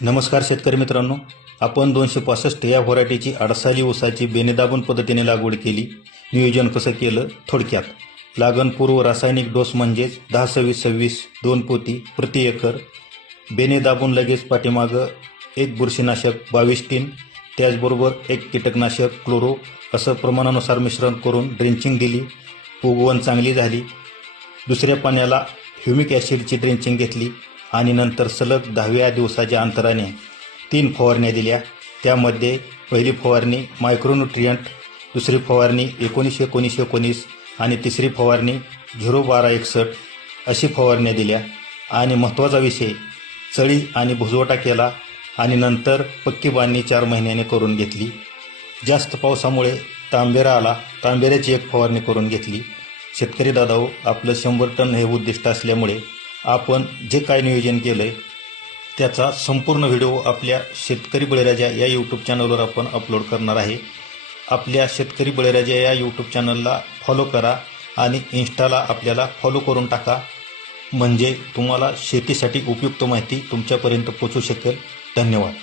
नमस्कार शेतकरी मित्रांनो, आपण 265 या व्हरायटीची अडसाली ऊसाची बेनेदाबून पद्धतीने लागवड केली. नियोजन कसं केलं थोडक्यात. लागणपूर्व रासायनिक डोस म्हणजेच 10-26-26 2 पोती प्रति एकर. बेनेदाबून लगेच पाठीमागं एक बुरशीनाशक 22 टीन, त्याचबरोबर एक कीटकनाशक क्लोरो असं प्रमाणानुसार मिश्रण करून ड्रेंचिंग दिली. उगवण चांगली झाली. दुसऱ्या पाण्याला ह्युमिक ॲसिडची ड्रेंचिंग घेतली आणि नंतर सलग 10व्या दिवसाच्या अंतराने 3 फवारण्या दिल्या. त्यामध्ये पहिली फवारणी मायक्रोन्यूट्रियंट, दुसरी फवारणी 19-19-19 आणि तिसरी फवारणी 0-12-61 अशी फवारण्या दिल्या. आणि महत्त्वाचा विषय, चळी आणि भुजवटा केला आणि नंतर पक्की बांधणी 4 महिन्याने करून घेतली. जास्त पावसामुळे तांबेरा आला, तांबेऱ्याची एक फवारणी करून घेतली. शेतकरी दादाओ, आपलं 100 टन हे उद्दिष्ट असल्यामुळे आपण जे काय नियोजन केलं आहे त्याचा संपूर्ण व्हिडिओ आपल्या शेतकरी बळीराजा या यूट्यूब चॅनलवर आपण अपलोड करणार आहे. आपल्या शेतकरी बळीराजा या यूट्यूब चॅनलला फॉलो करा आणि इन्स्टाला आपल्याला फॉलो करून टाका, म्हणजे तुम्हाला शेतीसाठी उपयुक्त माहिती तुमच्यापर्यंत पोहोचू शकेल. धन्यवाद.